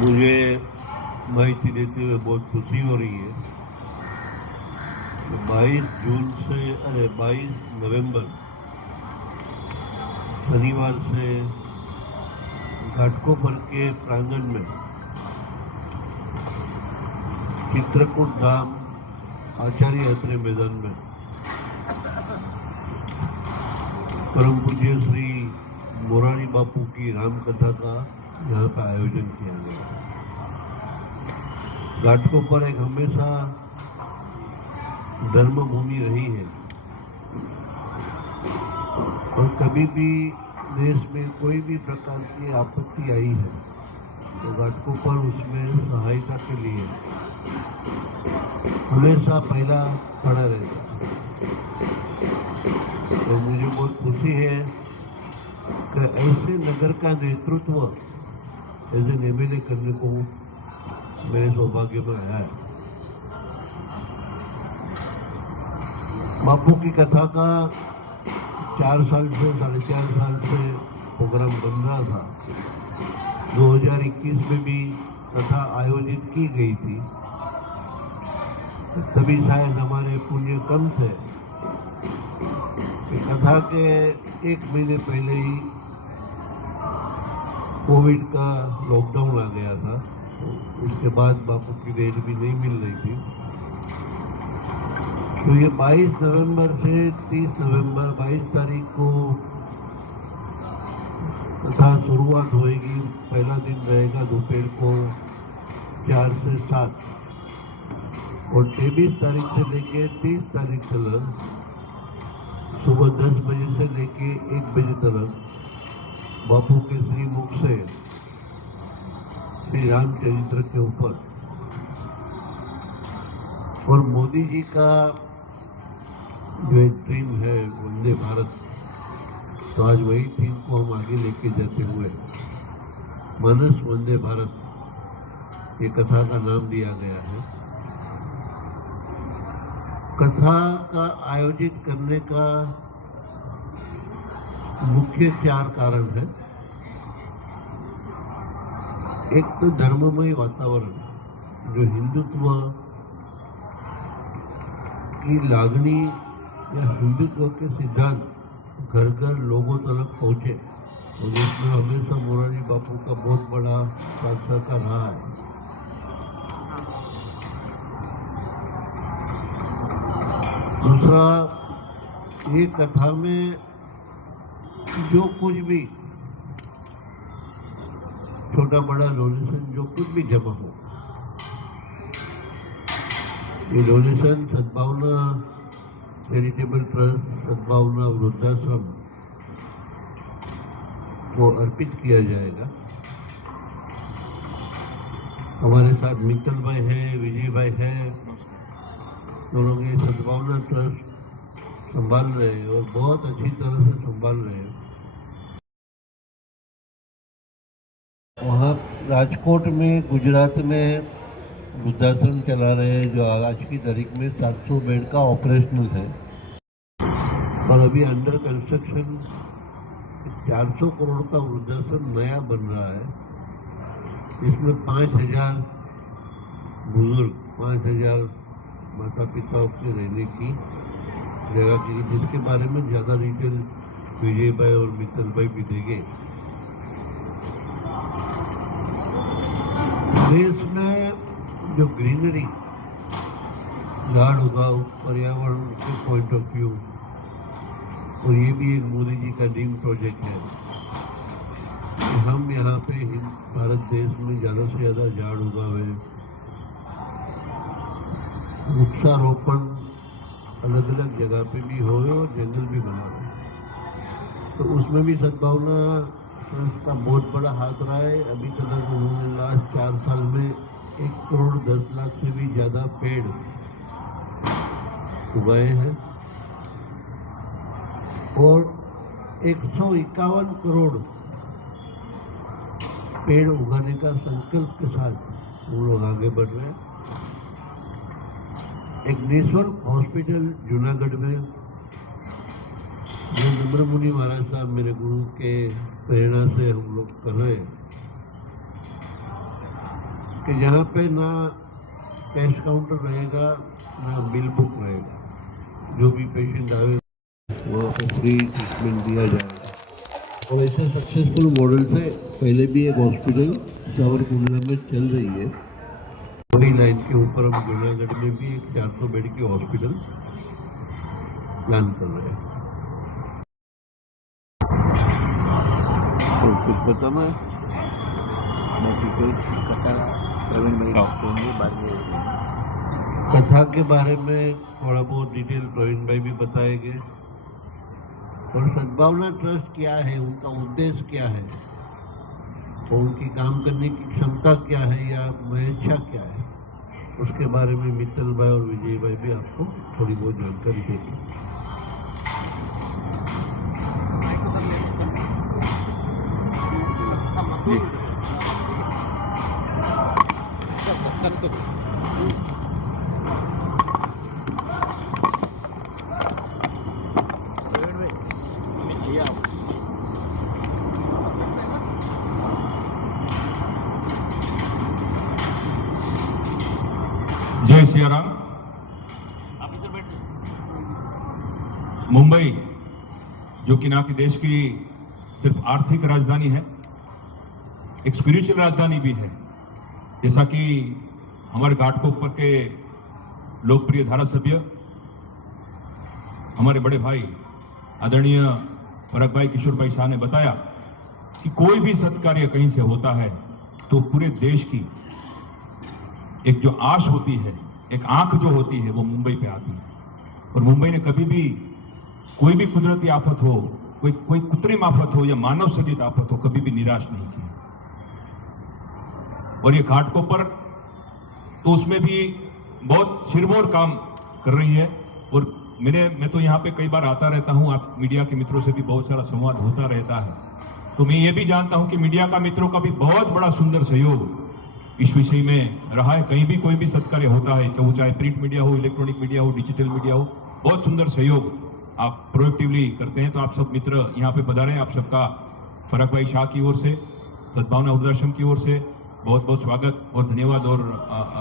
मुझे माहिती देते हुए बहुत खुशी हो रही है कि 22 नवंबर शनिवार से घाटकोपर के प्रांगण में चित्रकूट धाम आचार्य अत्रे मैदान में परम पूज्य श्री मोरारी बापू की राम कथा का यहाँ पर आयोजन किया गया। घाटकोपर एक हमेशा धर्म भूमि रही है और कभी भी देश में कोई भी प्रकार की आपत्ति आई है तो घाटकोपर उसमें सहायता के लिए हमेशा पहला खड़ा रहता है। तो मुझे बहुत खुशी है कि ऐसे नगर का नेतृत्व एज एन एमएलए करने को मेरे सौभाग्य में आया है। बापू की कथा का 4 साल से 4.5 साल से प्रोग्राम बन रहा था। 2021 में भी कथा आयोजित की गई थी, तभी शायद हमारे पुण्य कम थे। कथा के 1 महीने पहले ही कोविड का लॉकडाउन आ गया था, तो उसके बाद बापू की डेट भी नहीं मिल रही थी। तो ये 22 नवंबर से 30 नवंबर 22 तारीख को कथा शुरुआत होएगी। पहला दिन रहेगा दोपहर को 4 से 7 और 23 तारीख से लेके 30 तारीख तक सुबह 10 बजे से लेके 1 बजे तक बापू के श्री मुख से श्री रामचरित्र के ऊपर और मोदी जी का जो एक ड्रीम है वंदे भारत, तो आज वही थीम को हम आगे लेके जाते हुए मानस वंदे भारत ये कथा का नाम दिया गया है। कथा का आयोजित करने का मुख्य 4 कारण है। एक तो धर्ममय वातावरण, जो हिंदुत्व की लागनी या हिंदुत्व के सिद्धांत घर घर लोगों तक पहुंचे, और इसमें हमेशा मोरारी बापू का बहुत बड़ा साथ सहकार रहा है। दूसरा, ये कथा में जो कुछ भी छोटा बड़ा डोनेशन जो कुछ भी जमा हो, ये डोनेशन सद्भावना चैरिटेबल ट्रस्ट, सद्भावना वृद्धाश्रम को अर्पित किया जाएगा। हमारे साथ मित्तल भाई है, विजय भाई है, दोनों ये सद्भावना ट्रस्ट संभाल रहे हैं और बहुत अच्छी तरह से संभाल रहे हैं। वहाँ राजकोट में, गुजरात में वृद्धाश्रम चला रहे हैं, जो आज की तारीख में 700 बेड का ऑपरेशनल है और अभी अंडर कंस्ट्रक्शन 400 करोड़ का वृद्धाश्रम नया बन रहा है। इसमें 5000 बुजुर्ग, 5000 माता पिताओं के रहने की जगह की, जिसके बारे में ज़्यादा डिटेल विजय भाई और मित्तल भाई भी देंगे। देश में जो ग्रीनरी, झाड़ उगाओ, पर्यावरण के पॉइंट ऑफ व्यू, और ये भी एक मोदी जी का ड्रीम प्रोजेक्ट है कि हम यहाँ पे भारत देश में ज़्यादा से ज़्यादा झाड़ उगावे, वृक्षारोपण अलग अलग जगह पे भी हो और जंगल भी बना रहे। तो उसमें भी सद्भावना ट्रस्ट का बहुत बड़ा हाथ रहा है। अभी तक उन्होंने लास्ट 4 साल में 1 करोड़ 10 लाख से भी ज़्यादा पेड़ उगाए हैं और 151 करोड़ पेड़ उगाने का संकल्प के साथ वो लोग आगे बढ़ रहे हैं। एक नेशनल हॉस्पिटल जूनागढ़ में जो नम्र मुनि महाराज साहब मेरे गुरु के प्रेरणा से हम लोग कर रहे हैं, कि जहाँ पे ना कैश काउंटर रहेगा ना बिल बुक रहेगा, जो भी पेशेंट आवे वहाँ पे फ्री ट्रीटमेंट दिया जाएगा। और ऐसे सक्सेसफुल मॉडल से पहले भी एक हॉस्पिटल सावरकुंडला में चल रही है। बड़ी लाइन के ऊपर हम जूनागढ़ में भी एक 400 बेड की हॉस्पिटल प्लान कर रहे हैं। तो कुछ बताना है बाकी कोई कथा प्रवीण भाई बताएंगे बाद में। कथा के बारे में थोड़ा बहुत डिटेल प्रवीण भाई भी बताएंगे। और सद्भावना ट्रस्ट क्या है, उनका उद्देश्य क्या है, और उनकी काम करने की क्षमता क्या है या महेच्छा क्या है, उसके बारे में मित्तल भाई और विजय भाई भी आपको थोड़ी बहुत जानकारी देंगे। जय सिया राम। मुंबई जो कि ना कि देश की सिर्फ आर्थिक राजधानी है, एक स्पिरिचुअल राजधानी भी है। जैसा कि हमारे घाटकोपर के लोकप्रिय धारासभ्य हमारे बड़े भाई आदरणीय पराग भाई किशोर भाई शाह ने बताया कि कोई भी सत्कार्य कहीं से होता है तो पूरे देश की एक जो आश होती है, एक आंख जो होती है, वो मुंबई पे आती है। और मुंबई ने कभी भी कोई भी कुदरती आफत हो, कोई कृत्रिम आफत हो या मानव सृजित आफत हो, कभी भी निराश नहीं की। और ये घाटकोपर तो उसमें भी बहुत सिरमौर काम कर रही है। और मैं तो यहाँ पे कई बार आता रहता हूँ, आप मीडिया के मित्रों से भी बहुत सारा संवाद होता रहता है, तो मैं ये भी जानता हूँ कि मीडिया का मित्रों का भी बहुत बड़ा सुंदर सहयोग इस विषय में रहा है। कहीं भी कोई भी सत्कार्य होता है, चाहे प्रिंट मीडिया हो, इलेक्ट्रॉनिक मीडिया हो, डिजिटल मीडिया हो, बहुत सुंदर सहयोग आप प्रोएक्टिवली करते हैं। तो आप सब मित्र यहाँ पे पधारे, आप सबका पराग भाई शाह की ओर से, सद्भावना वृद्धाश्रम की ओर से बहुत बहुत स्वागत और धन्यवाद और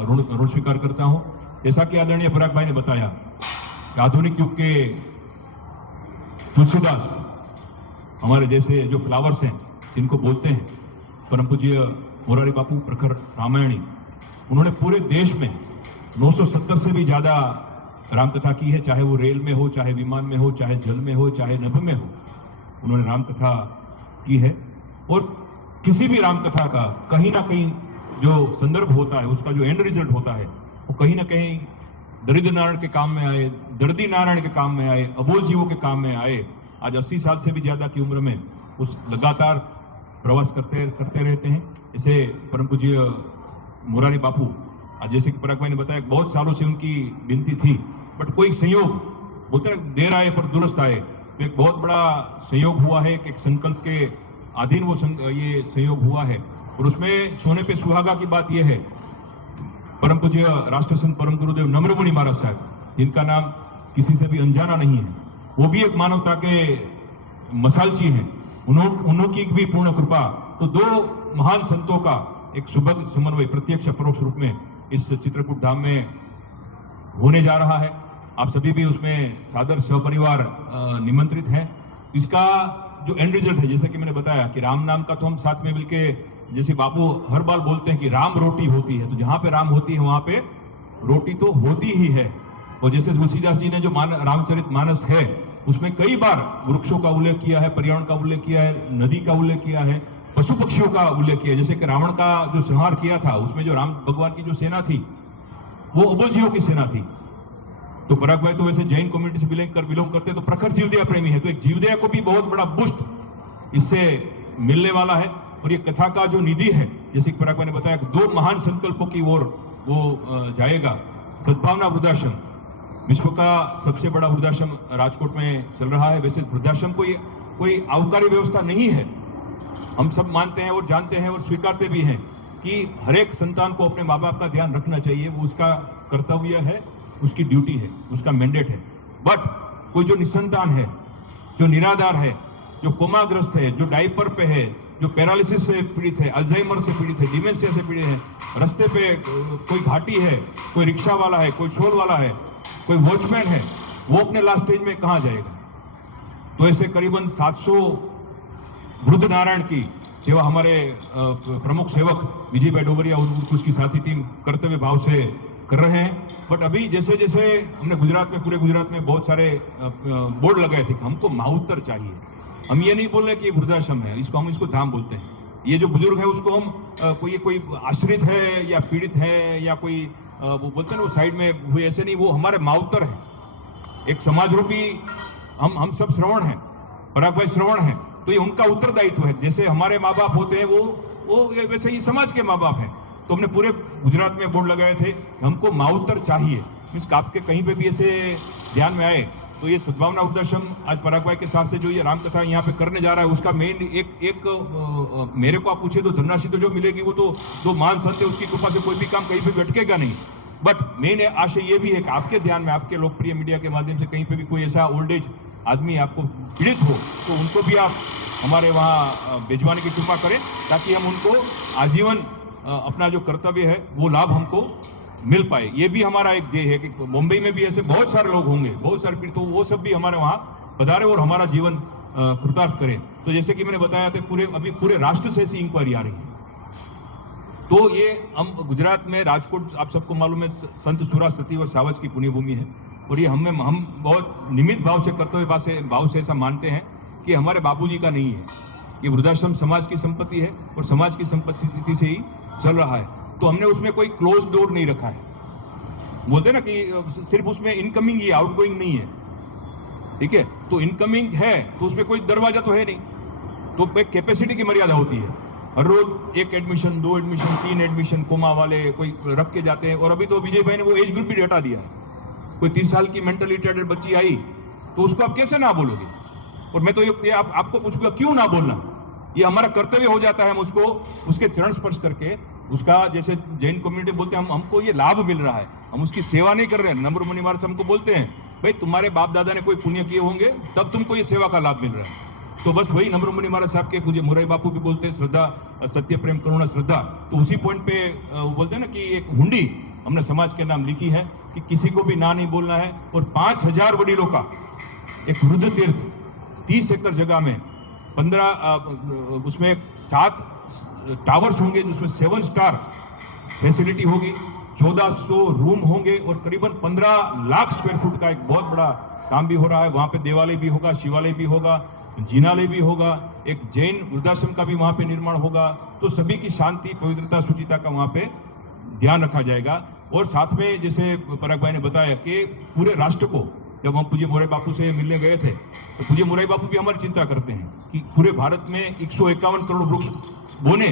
ऋण स्वीकार करता हूँ। जैसा कि आदरणीय पराग भाई ने बताया कि आधुनिक युग के तुलसीदास हमारे जैसे जो फ्लावर्स हैं, जिनको बोलते हैं परम पूज्य मोरारी बापू प्रखर रामायणी, उन्होंने पूरे देश में 970 से भी ज्यादा रामकथा की है। चाहे वो रेल में हो, चाहे विमान में हो, चाहे जल में हो, चाहे नभ में हो, उन्होंने रामकथा की है। और किसी भी रामकथा का कहीं ना कहीं जो संदर्भ होता है, उसका जो एंड रिजल्ट होता है, वो कहीं ना कहीं दरिद्र नारायण के काम में आए, दर्दी नारायण के काम में आए, अबोल जीवों के काम में आए। आज 80 साल से भी ज्यादा की उम्र में उस लगातार प्रवास करते रहते हैं। जैसे परम पूज्य मोरारी बापू, आज जैसे कि पराग भाई ने बताया, बहुत सालों से उनकी विनती थी, बट कोई संयोग बोलते देर आए पर दुरुस्त आए, तो एक बहुत बड़ा संयोग हुआ है। एक संकल्प के अधीन वो ये संयोग हुआ है। और उसमें सोने पे सुहागा की बात यह है, परम पूज्य राष्ट्रसंत परम गुरुदेव नम्रमुनि महाराज साहब, जिनका नाम किसी से भी अनजाना नहीं है, वो भी एक मानवता के मसालची हैं। उन्होंने भी पूर्ण कृपा। तो दो महान संतों का एक सुभग समन्वय प्रत्यक्ष परोक्ष रूप में इस चित्रकूट धाम में होने जा रहा है। आप सभी भी उसमें सादर सहपरिवार निमंत्रित हैं। इसका जो एंड रिजल्ट है, जैसे कि मैंने बताया कि राम नाम का तो हम साथ में मिलके, जैसे बापू हर बार बोलते हैं कि राम रोटी होती है, तो जहां पे राम होती है वहां पे रोटी तो होती ही है। और जैसे तुलसीदास जी ने जो रामचरित मानस है, उसमें कई बार वृक्षों का उल्लेख किया है, पर्यावरण का उल्लेख किया है, नदी का उल्लेख किया है, पशु पक्षियों का उल्लेख किया है। जैसे कि रावण का जो संहार किया था, उसमें जो राम भगवान की जो सेना थी, वो अबोल जीवों की सेना थी। तो पराग भाई तो वैसे जैन कम्युनिटी से बिलोंग करते, तो प्रखर जीवदया प्रेमी है, तो एक जीवदया को भी बहुत बड़ा बूस्ट इससे मिलने वाला है। और ये कथा का जो निधि है, जैसे पराग भाई ने बताया, दो महान संकल्पों की ओर वो जाएगा। सद्भावना वृद्धाश्रम विश्व का सबसे बड़ा वृद्धाश्रम राजकोट में चल रहा है। वैसे वृद्धाश्रम कोई आबकारी व्यवस्था नहीं है, हम सब मानते हैं और जानते हैं और स्वीकारते भी हैं कि हर एक संतान को अपने माँ बाप का ध्यान रखना चाहिए, वो उसका कर्तव्य है, उसकी ड्यूटी है, उसका मैंडेट है। बट कोई जो निसंतान है, जो निराधार है, जो कोमाग्रस्त है, जो डायपर पे है, जो पैरालिसिस से पीड़ित है, अल्जाइमर से पीड़ित है, डिमेंशिया से पीड़ित है, रास्ते पे कोई घाटी है, कोई रिक्शा वाला है, कोई शोल वाला है, कोई वॉचमैन है, वो अपने लास्ट स्टेज में कहाँ जाएगा? तो ऐसे करीबन 700 वृद्ध नारायण की सेवा हमारे प्रमुख सेवक विजय भाई डोबरिया और उसकी साथी टीम कर्तव्य भाव से कर रहे हैं। बट अभी जैसे जैसे हमने गुजरात में, पूरे गुजरात में बहुत सारे बोर्ड लगाए थे कि हमको माउतर चाहिए। हम ये नहीं बोल रहे कि ये वृद्धाश्रम है, हम इसको धाम बोलते हैं। ये जो बुजुर्ग है उसको हम कोई आश्रित है या पीड़ित है या कोई वो बोलते हैं ना वो साइड में हुए, ऐसे नहीं, वो हमारे माउतर है। एक समाज रूपी हम सब श्रवण हैं, पराग भाई श्रवण हैं, तो ये उनका उत्तरदायित्व है। जैसे हमारे माँ बाप होते हैं वो वैसे ही समाज के माँ बाप हैं। तो हमने पूरे गुजरात में बोर्ड लगाए थे, हमको माउतर चाहिए। मीन्स आपके कहीं पे भी ऐसे ध्यान में आए तो ये सद्भावना वृद्धाश्रम आज पराग भाई के साथ से जो ये रामकथा यहाँ पे करने जा रहा है, उसका मेन एक मेरे को आप पूछे तो धनराशि तो जो मिलेगी वो तो जो महान संत है उसकी कृपा से कोई भी काम कहीं पे भी अटकेगा नहीं। बट मेन आशय ये भी है कि आपके ध्यान में, आपके लोकप्रिय मीडिया के माध्यम से कहीं पे भी कोई ऐसा ओल्ड एज आदमी आपको पीड़ित हो तो उनको भी आप हमारे वहाँ भिजवाने की कृपा करें, ताकि हम उनको आजीवन अपना जो कर्तव्य है वो लाभ हमको मिल पाए। ये भी हमारा एक ध्येय है कि मुंबई में भी ऐसे बहुत सारे लोग होंगे, बहुत सारे पीड़ित, तो वो सब भी हमारे वहाँ पधारे और हमारा जीवन कृतार्थ करें। तो जैसे कि मैंने बताया था, अभी पूरे राष्ट्र से ऐसी इंक्वायरी आ रही है। तो ये हम गुजरात में राजकोट, आप सबको मालूम है, संत सुरा सती और सावज की पुण्यभूमि है, और ये हम बहुत निमित्त भाव से, कर्तव्य भाव से ऐसा मानते हैं कि हमारे बापूजी का नहीं है। ये वृद्धाश्रम समाज की संपत्ति है और समाज की संपत्ति से ही चल रहा है। तो हमने उसमें कोई क्लोज डोर नहीं रखा है। बोलते हैं ना कि सिर्फ उसमें इनकमिंग ही, आउटगोइंग नहीं है, ठीक है? तो इनकमिंग है तो उसमें कोई दरवाजा तो है नहीं, तो एक कैपेसिटी की मर्यादा होती है। हर रोज 1 एडमिशन, 2 एडमिशन, 3 एडमिशन कोमा वाले कोई रख के जाते हैं। और अभी तो विजय भाई ने वो एज ग्रुप भी हटा दिया है। कोई 30 साल की मेंटली रिटार्डेड बच्ची आई तो उसको आप कैसे ना बोलोगे? और मैं तो ये आपको पूछूंगा क्यों ना बोलना? ये हमारा कर्तव्य हो जाता है। हम उसको उसके चरण स्पर्श करके उसका, जैसे जैन कम्युनिटी बोलते हैं, हमको ये लाभ मिल रहा है, हम उसकी सेवा नहीं कर रहे हैं। नम्र मुनि महाराज हमको बोलते हैं, भाई तुम्हारे बाप दादा ने कोई पुण्य किए होंगे तब तुमको ये सेवा का लाभ मिल रहा है। तो बस वही नम्र मुनि महाराज साहब के पूज्य मोरारी बापू भी बोलते हैं, श्रद्धा, सत्य, प्रेम, करुणा, श्रद्धा। तो उसी पॉइंट पे वो बोलते हैं ना कि एक हुंडी हमने समाज के नाम लिखी है कि किसी को भी ना नहीं बोलना है। और 5000 वडीलों का एक वृद्ध तीर्थ 30 एकड़ जगह में 15 उसमें 7 टावर्स होंगे, जिसमें 7 स्टार फैसिलिटी होगी, 1400 रूम होंगे और करीबन 15 लाख स्क्वायर फुट का एक बहुत बड़ा काम भी हो रहा है। वहां पे देवालय भी होगा, शिवालय भी होगा, जिनालय भी होगा, एक जैन वृद्धाश्रम का भी वहां पे निर्माण होगा। तो सभी की शांति, पवित्रता, शुचिता का वहां पे ध्यान रखा जाएगा। और साथ में जैसे पराग भाई ने बताया कि पूरे राष्ट्र को, जब हम पूज्य मोरारी बापू से मिलने गए थे तो पूज्य मोरारी बापू भी हमारी चिंता करते हैं कि पूरे भारत में 151 करोड़ वृक्ष बोने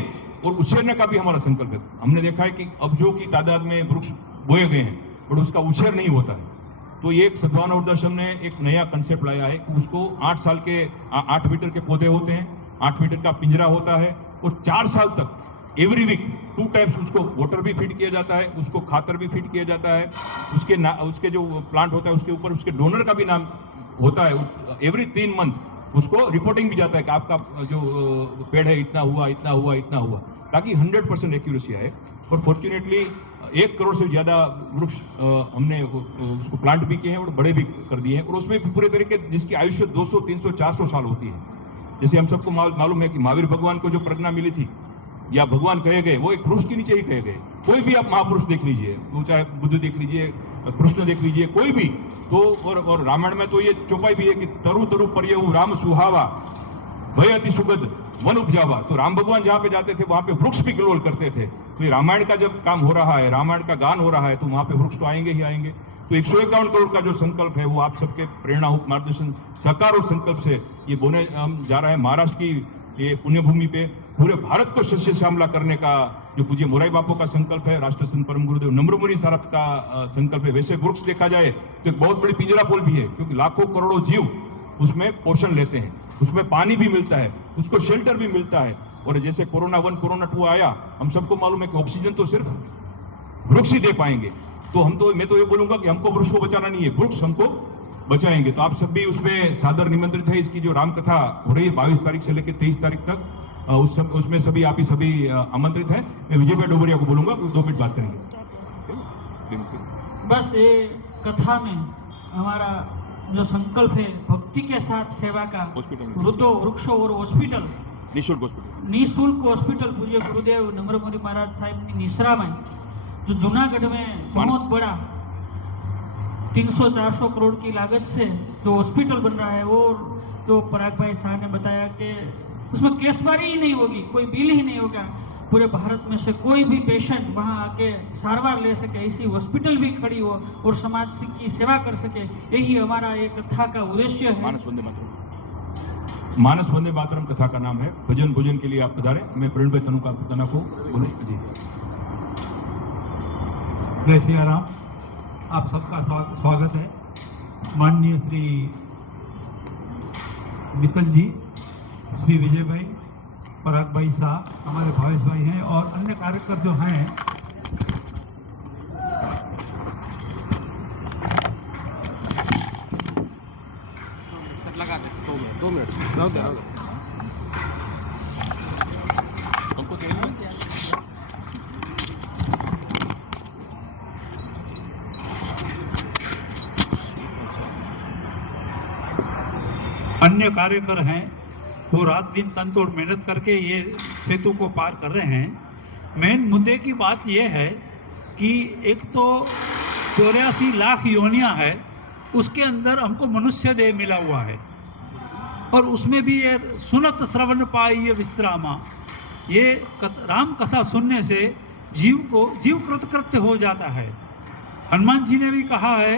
और उछेरने का भी हमारा संकल्प है। हमने देखा है कि अब्जों की तादाद में वृक्ष बोए गए हैं और उसका उछेर नहीं होता है। तो ये एक सद्भावना वृद्धाश्रम ने एक नया कंसेप्ट लाया है कि उसको 8 साल के 8 मीटर के पौधे होते हैं, 8 मीटर का पिंजरा होता है और 4 साल तक एवरी वीक 2 टाइम्स उसको वाटर भी फीड किया जाता है, उसको खातर भी फीड किया जाता है। उसके जो प्लांट होता है उसके ऊपर उसके डोनर का भी नाम होता है। एवरी 3 मंथ उसको रिपोर्टिंग भी जाता है कि आपका जो पेड़ है इतना हुआ, इतना हुआ, इतना हुआ, ताकि 100% एक्यूरेसी आए। और फॉर्चुनेटली 1 करोड़ से ज्यादा वृक्ष हमने उसको प्लांट भी किए हैं और बड़े भी कर दिए हैं। और उसमें पूरे तरीके जिसकी आयुष्य 200, 300, 400 साल होती है। जैसे हम सबको मालूम है कि महावीर भगवान को जो प्रज्ञा मिली थी या भगवान कहे गए, वो एक पुरुष के नीचे ही कहे गए। कोई भी आप महापुरुष देख लीजिए, वो चाहे बुद्ध देख लीजिए, कृष्ण देख लीजिए, कोई भी। तो और रामायण में तो ये चौपाई भी है कि तरु तरु पर्यऊ राम सुहावा भय अति सुगध वन उपजावा। तो राम भगवान जहाँ पे जाते थे वहां पे वृक्ष भी कलोल करते थे। तो ये रामायण का जब काम हो रहा है, रामायण का गान हो रहा है, तो वहां पे वृक्ष तो आएंगे ही आएंगे। तो 151 करोड़ का जो संकल्प है वो आप सबके प्रेरणा, मार्गदर्शन, सहकार और संकल्प से ये बोने हम जा रहे हैं। महाराष्ट्र की ये पुण्यभूमि पे पूरे भारत को शस्य श्यामला करने का जो पूज्य मोरारी बापू का संकल्प है, राष्ट्र संत परम गुरुदेव नम्र मुनि साहब का संकल्प है। वैसे वृक्ष देखा जाए तो एक बहुत बड़ी पिंजरा पोल भी है, क्योंकि लाखों करोड़ों जीव उसमें पोषण लेते हैं, उसमें पानी भी मिलता है, उसको शेल्टर भी मिलता है। और जैसे कोरोना 1, कोरोना 2 आया, हम सबको मालूम है कि ऑक्सीजन तो सिर्फ वृक्ष ही दे पाएंगे। तो मैं तो ये बोलूंगा कि हमको वृक्ष को बचाना नहीं है, वृक्ष हमको बचाएंगे। तो आप सब भी उसमें सादर निमंत्रित है। इसकी जो रामकथा हो रही है 22 तारीख से लेकर 23 तारीख तक, उसमें सभी आप ही सभी आमंत्रित हैं। मैं विजय भाई डोबरिया को बोलूंगा, 2 मिनट बात करेंगे। बस ये कथा में हमारा जो संकल्प है भक्ति के साथ सेवा का, वृद्धों वृक्षों और हॉस्पिटल, निःशुल्क हॉस्पिटल पूज्य गुरुदेव नम्रमुनि महाराज साहब की निसरा में, जो जूनागढ़ में बहुत बड़ा 300-400 करोड़ की लागत से जो हॉस्पिटल बन रहा है, और जो पराग भाई शाह ने बताया कि उसमें केसबारी ही नहीं होगी, कोई बिल ही नहीं होगा, पूरे भारत में से कोई भी पेशेंट वहां आके सारवार ले सके, ऐसी हॉस्पिटल भी खड़ी हो और समाज की सेवा कर सके, यही हमारा एक कथा का उद्देश्य है। मानस वंदे मातरम कथा का नाम है। भजन भोजन के लिए आप पधारे। मैं प्रवीण भाई तना को बोलूं जी। जय सिया राम। आप सबका स्वागत है। माननीय श्री मित्तल जी, श्री विजय भाई, पराग भाई शाह, हमारे भावेश भाई हैं और अन्य कार्यकर्ता जो हैं, लगा दे 2 मिनट हमको अन्य कार्यकर हैं, वो रात दिन तनतोड़ मेहनत करके ये सेतु को पार कर रहे हैं। मेन मुद्दे की बात ये है कि एक तो 84 लाख योनियां है, उसके अंदर हमको मनुष्य देह मिला हुआ है, और उसमें भी ये सुनत श्रवण पाई विश्रामा, ये राम कथा सुनने से जीव कृतकृत्य हो जाता है। हनुमान जी ने भी कहा है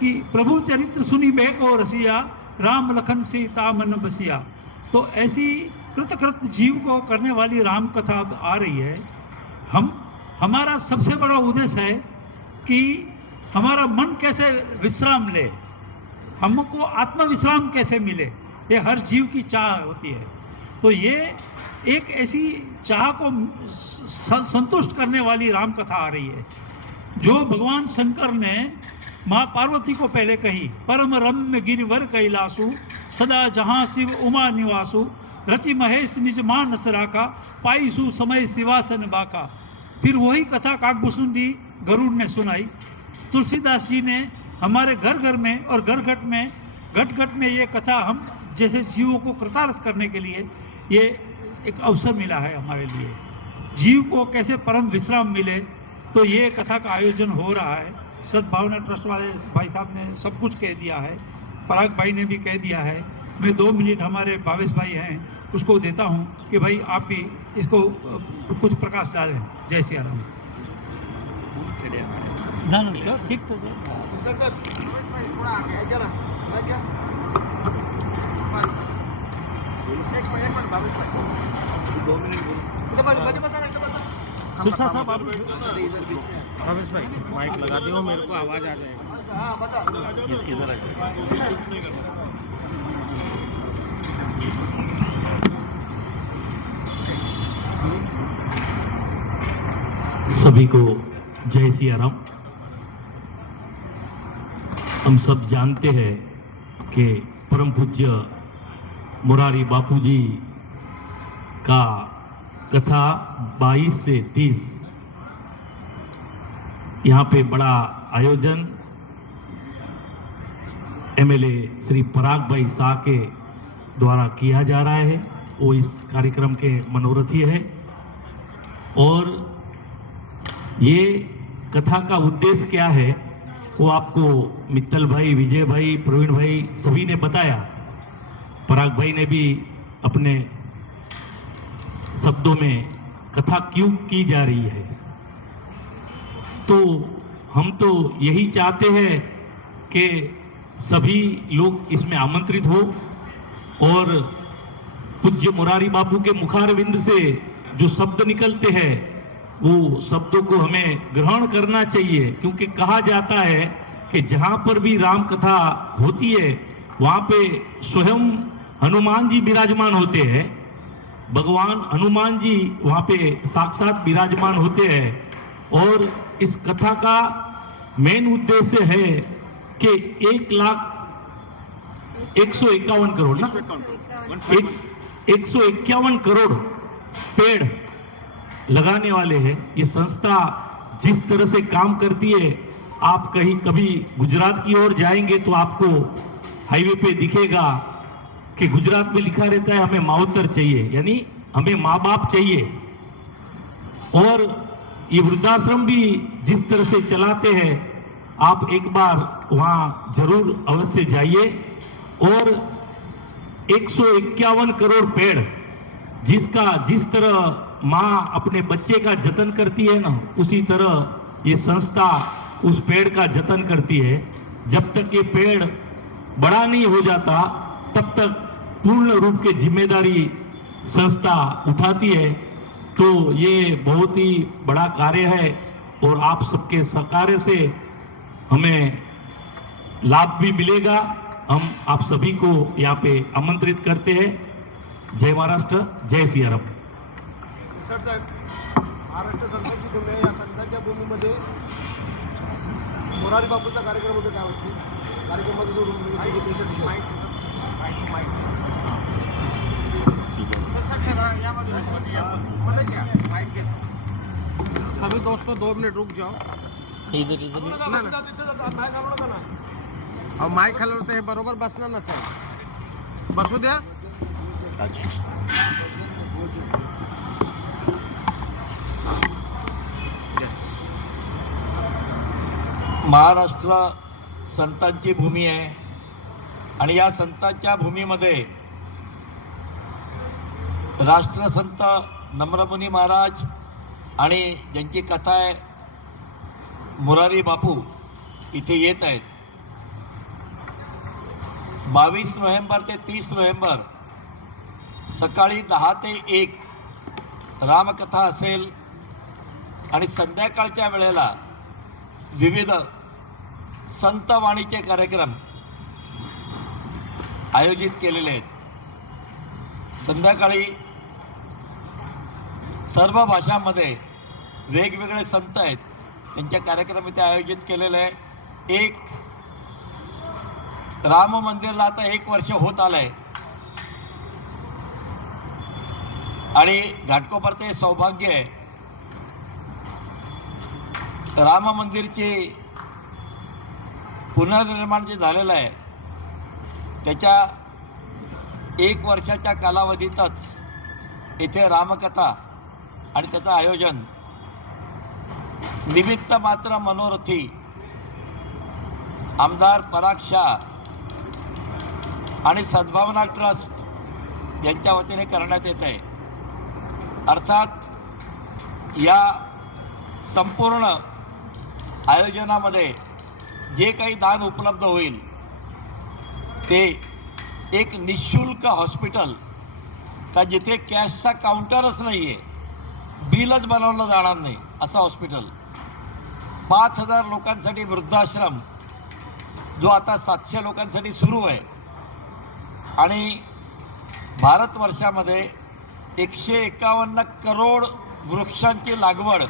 कि प्रभु चरित्र सुनी बेको रसिया, राम लखन सीता मन बसिया। तो ऐसी कृतकृत्य जीव को करने वाली राम कथा आ रही है। हमारा सबसे बड़ा उद्देश्य है कि हमारा मन कैसे विश्राम ले, हमको आत्मविश्राम कैसे मिले, ये हर जीव की चाह होती है। तो ये एक ऐसी चाह को संतुष्ट करने वाली राम कथा आ रही है, जो भगवान शंकर ने माँ पार्वती को पहले कही। परम रम्य गिरिवर कैलासु, सदा जहाँ शिव उमा निवासु, रचि महेश निज मानस राखा, पाईसु समय शिवासन बाका। फिर वही कथा काकभूषुंडी गरुड़ ने सुनाई। तुलसीदास जी ने हमारे घर घर में और घट घट में ये कथा हम जैसे जीवों को कृतार्थ करने के लिए ये एक अवसर मिला है हमारे लिए। जीव को कैसे परम विश्राम मिले, तो ये कथा का आयोजन हो रहा है। सद्भावना ट्रस्ट वाले भाई साहब ने सब कुछ कह दिया है, पराग भाई ने भी कह दिया है। मैं 2 मिनट हमारे भावेश भाई हैं उसको देता हूं कि भाई आप भी इसको कुछ प्रकाश डालें। जय सिया राम। ठीक तो भावेश भाई माइक लगा दो, मेरे को आवाज आ जाएगा। किधर सभी को जय सिया राम। हम सब जानते हैं कि परम पूज्य मुरारी बापू जी का कथा 22 से 30 यहाँ पे बड़ा आयोजन एमएलए श्री पराग भाई शाह के द्वारा किया जा रहा है। वो इस कार्यक्रम के मनोरथी है, और ये कथा का उद्देश्य क्या है वो आपको मित्तल भाई, विजय भाई, प्रवीण भाई सभी ने बताया। पराग भाई ने भी अपने शब्दों में कथा क्यों की जा रही है। तो हम तो यही चाहते हैं कि सभी लोग इसमें आमंत्रित हो, और पूज्य मुरारी बापू के मुखारविंद से जो शब्द निकलते हैं वो शब्दों को हमें ग्रहण करना चाहिए, क्योंकि कहा जाता है कि जहां पर भी राम कथा होती है वहां पे स्वयं हनुमान जी विराजमान होते हैं। भगवान हनुमान जी वहां पे साक्षात विराजमान होते हैं, और इस कथा का मेन उद्देश्य है कि 1,151 करोड़ ना, 151 करोड़ पेड़ लगाने वाले हैं। ये संस्था जिस तरह से काम करती है, आप कहीं कभी गुजरात की ओर जाएंगे तो आपको हाईवे पे दिखेगा कि गुजरात में लिखा रहता है हमें मावतर चाहिए, यानी हमें माँ बाप चाहिए। और ये वृद्धाश्रम भी जिस तरह से चलाते हैं, आप एक बार वहां जरूर अवश्य जाइए। और 151 करोड़ पेड़, जिस तरह माँ अपने बच्चे का जतन करती है ना, उसी तरह ये संस्था उस पेड़ का जतन करती है। जब तक ये पेड़ बड़ा नहीं हो जाता, तब तक पूर्ण रूप की जिम्मेदारी संस्था उठाती है। तो ये बहुत ही बड़ा कार्य है और आप सबके सहकार्य से हमें लाभ भी मिलेगा। हम आप सभी को यहाँ पे आमंत्रित करते हैं। जय महाराष्ट्र, जय सियाराम। सर साहेब, महाराष्ट्र संतांची भूमी आहे, या संतांच्या भूमीमध्ये मोरारी बापूचा कार्यक्रम होतो त्यावेळी कार्यक्रमामध्ये जो सभी दोस्तों 2 मिनट रुक जाओ। इधर इधर अब माईक हलवते हे बरोबर बसणार ना सर, बसू द्या। महाराष्ट्र संतांची भूमी आहे आणि या संतांच्या भूमीमध्ये राष्ट्रसंत नम्रमुनी महाराज आणि ज्यांची कथा आहे मोरारी बापू इथे येत आहेत। 22 नोव्हेंबर ते 30 नोव्हेंबर सकाळी 10 ते 1 रामकथा असेल आणि संध्याकाळच्या वेळेला विविध संतवाणीचे कार्यक्रम आयोजित केलेले आहेत। संध्याकाळी सर्व भाषांमध्ये वेगवेगळे संत आहेत, त्यांचे कार्यक्रम इथे आयोजित केलेले आहे। एक राम मंदिरला आता 1 वर्ष होत आलंय आणि घाटकोपरचे सौभाग्य आहे। राम मंदिरचे पुनर्निर्माण जे झालेलं आहे त्याच्या 1 वर्षाच्या कालावधीतच इथे रामकथा आणि त्याचं आयोजन निमित्त मात्र मनोरथी आमदार पराग शाह आणि सद्भावना ट्रस्ट यांच्या वतीने करण्यात येत आहे। अर्थात या संपूर्ण आयोजनामध्ये जे काही दान उपलब्ध होईल ते एक निःशुल्क हॉस्पिटल, का जिथे कॅशचा काउंटरच नाही आहे, बिलच बनवलं जाणार नाही असं हॉस्पिटल, 5000 लोकांसाठी वृद्धाश्रम जो आता 700 लोकांसाठी सुरू आहे आणि भारतवर्षामध्ये 151 करोड वृक्षांची लागवड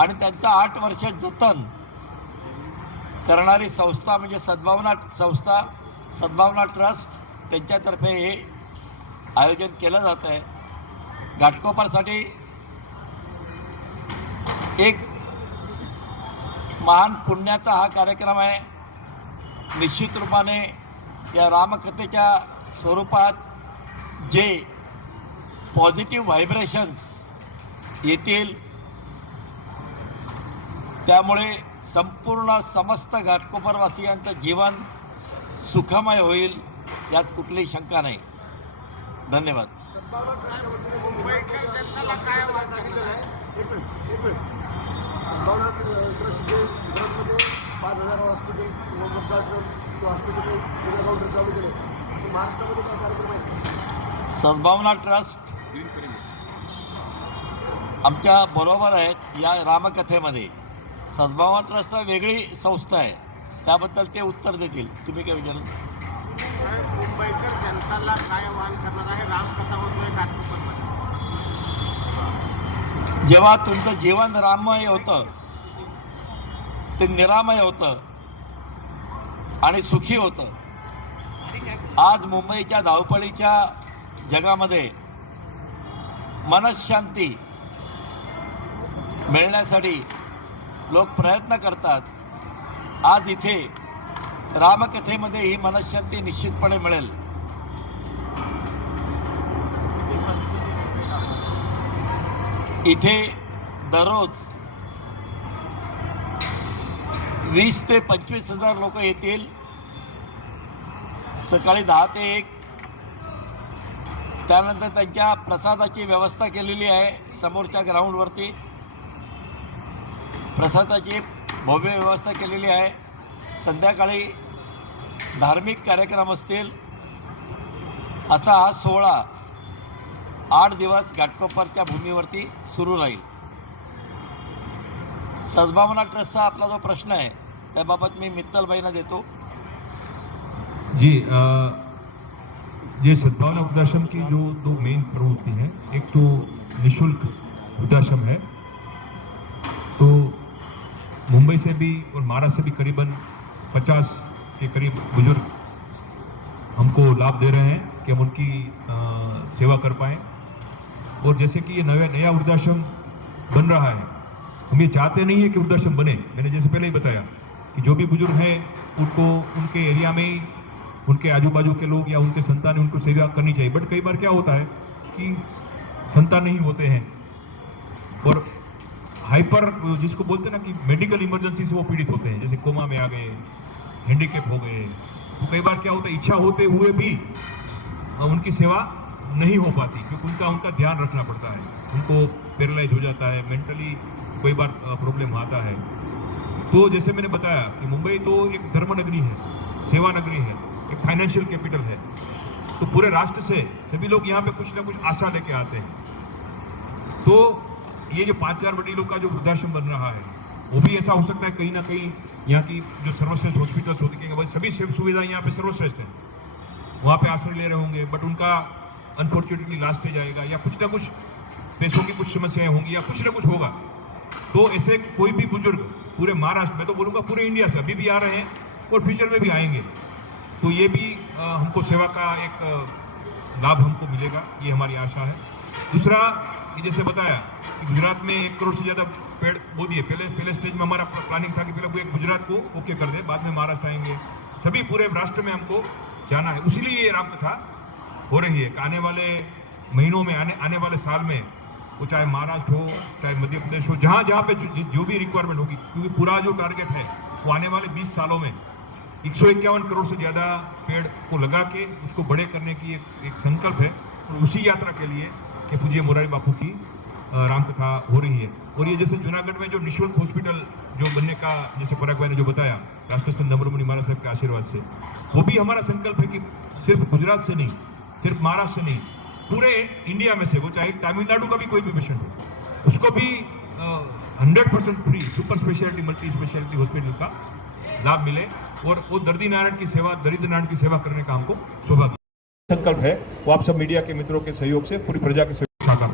आणि त्यांचा 8 वर्ष जतन करणारी संस्था म्हणजे सद्भावना ट्रस्ट, त्यांच्यातर्फे हे आयोजन केलं जातं आहे। घाटकोपरसाठी एक महान पुण्याचा हा कार्यक्रम आहे। निश्चित रूपाने या रामकथेच्या स्वरूपात जे पॉझिटिव्ह व्हायब्रेशन्स येतील त्यामुळे संपूर्ण समस्त घाटकोपरवासियांचं जीवन सुखमय होईल, यात कुठलीही शंका नाही। धन्यवाद। सद्भावना ट्रस्ट जे गुजरातमध्ये 5000 हॉस्पिटल वृद्धाश्रम हॉस्पिटल चालू केले, असं महाराष्ट्रामध्ये काय कार्यक्रम आहेत? सद्भावना ट्रस्ट आमच्या बरोबर आहेत या रामकथेमध्ये। सद्भावना ट्रस्ट वेगळी संस्था आहे, त्याबद्दल ते उत्तर देतील। तुम्ही काय विचारलं? मुंबईकर जनताला काय आवाहन करणार आहे? रामकथा होतोय घाटकोपरमध्ये, जेव्हा तुमचं जीवन राममय होतं ते निरामय होतं आणि सुखी होतं। आज मुंबईच्या धावपळीच्या जगामध्ये मनशांती मिळण्यासाठी लोक प्रयत्न करतात. आज इथे रामकथेमध्ये ही मनशांती निश्चितपणे मिळेल. इथे दररोज 20 ते 25 हजार लोक येतील. सकाळी 10 ते 1. त्यानंतर त्यांच्या प्रसादाची व्यवस्था केलेली आहे. समोरच्या ग्राउंडवरती प्रसादाची भव्य व्यवस्था केलेली आहे. संध्याकाळी धार्मिक कार्यक्रम असतील. असा हा सोहळा 8 दिवस घाटकोपरच्या भूमीवरती सुरू राहील. सद्भावना ट्रस्टचा आपला जो प्रश्न आहे त्याबाबत मी मित्तलबाईंना देतो. जी ये सद्भावना वृद्धाश्रम की जो 2 मेन प्रवृत्ति हैं, एक तो निःशुल्क वृद्धाश्रम है, तो मुंबई से भी और महाराष्ट्र से भी करीबन 50 के करीब बुजुर्ग हमको लाभ दे रहे हैं कि हम उनकी सेवा कर पाएँ. और जैसे कि ये नया वृद्धाश्रम बन रहा है, हम ये चाहते नहीं है कि वृद्धाश्रम बने. मैंने जैसे पहले ही बताया कि जो भी बुजुर्ग हैं उनको उनके एरिया में ही उनके आजू बाजू के लोग या उनके संतान उनको सेवा करनी चाहिए. बट कई बार क्या होता है कि संतान नहीं होते हैं और हाइपर जिसको बोलते हैं ना कि मेडिकल इमरजेंसी से वो पीड़ित होते हैं, जैसे कोमा में आ गए, हैंडीकैप हो गए. तो कई बार क्या होता है इच्छा होते हुए भी उनकी सेवा नहीं हो पाती क्योंकि उनका ध्यान रखना पड़ता है. उनको पैरालाइज हो जाता है, मेंटली कई बार प्रॉब्लम आता है. तो जैसे मैंने बताया कि मुंबई तो एक धर्म नगरी है, सेवा नगरी है, एक फाइनेंशियल कैपिटल है. तो पूरे राष्ट्र से सभी लोग यहाँ पे कुछ ना कुछ आशा लेके आते हैं. तो ये जो 5,000 बड़ी लोग का जो वृद्धाश्रम बन रहा है वो भी ऐसा हो सकता है कहीं ना कहीं यहाँ की जो सर्वश्रेष्ठ हॉस्पिटल्स होती हैं भाई सभी सुविधाएं यहाँ पे सर्वश्रेष्ठ हैं, वहाँ पे आश्रय ले रहे होंगे. बट उनका अनफॉर्चुनेटली लास्ट स्टेज आएगा या कुछ ना कुछ पैसों की कुछ समस्याएं होंगी या कुछ ना कुछ होगा. तो ऐसे कोई भी बुजुर्ग पूरे महाराष्ट्र में तो बोलूँगा पूरे इंडिया से अभी भी आ रहे हैं और फ्यूचर में भी आएंगे. तो ये भी हमको सेवा का एक लाभ हमको मिलेगा, ये हमारी आशा है. दूसरा कि जैसे बताया कि गुजरात में 1 करोड़ से ज़्यादा पेड़ बो दिए. पहले स्टेज में हमारा प्लानिंग था कि पहले वो एक गुजरात को ओके कर दे, बाद में महाराष्ट्र आएंगे. सभी पूरे राष्ट्र में हमको जाना है. इसीलिए ये रामकथा हो रही है कि आने वाले महीनों में आने वाले साल में वो चाहे महाराष्ट्र हो चाहे मध्य प्रदेश हो, जहाँ जहाँ पे जो भी रिक्वायरमेंट होगी, क्योंकि पूरा जो टारगेट है वो आने वाले 20 सालों में 151 करोड़ से ज़्यादा पेड़ को लगा के उसको बड़े करने की एक संकल्प है. और उसी यात्रा के लिए कि पूज्य मोरारी बापू की रामकथा हो रही है. और ये जैसे जूनागढ़ में जो निःशुल्क हॉस्पिटल जो बनने का जैसे पराग भाई ने जो बताया राष्ट्रसंत नम्रमुनि महाराज साहब के आशीर्वाद से, वो भी हमारा संकल्प है कि सिर्फ गुजरात से नहीं, सिर्फ महाराष्ट्र से नहीं, पूरे इंडिया में से वो चाहे तमिलनाडु का भी कोई भी पेशेंट हो उसको भी 100% free super speciality multi speciality hospital का लाभ मिले और वो दर्दी नारायण की सेवा, दरिद्र नारायण की सेवा करने का हमको सौभाग्य संकल्प है. वो आप सब मीडिया के मित्रों के सहयोग से पूरी प्रजा के सहयोग साकार.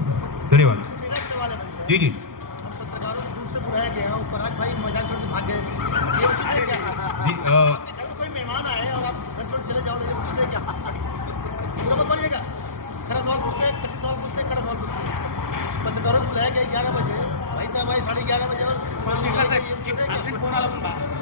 धन्यवाद. मेरा एक सवाल है भाई साहब। जी जी हम पत्रकारों को दूर से बुलाया गया और पराग भाई मैदान छोड़ के भाग गए, ये उचित है क्या? जी आपके घर में कोई मेहमान आए और आप घर छोड़ चले जाओ, ये उचित है क्या? पूरा मत बोलिएगा. खरा सवाल पूछते हैं, कठिन सवाल पूछते हैं, कड़ा सवाल पूछते हैं. पत्रकारों को बुलाया गया 11 बजे, भाई साहब आए 11:30 बजे और ये उचित है क्या?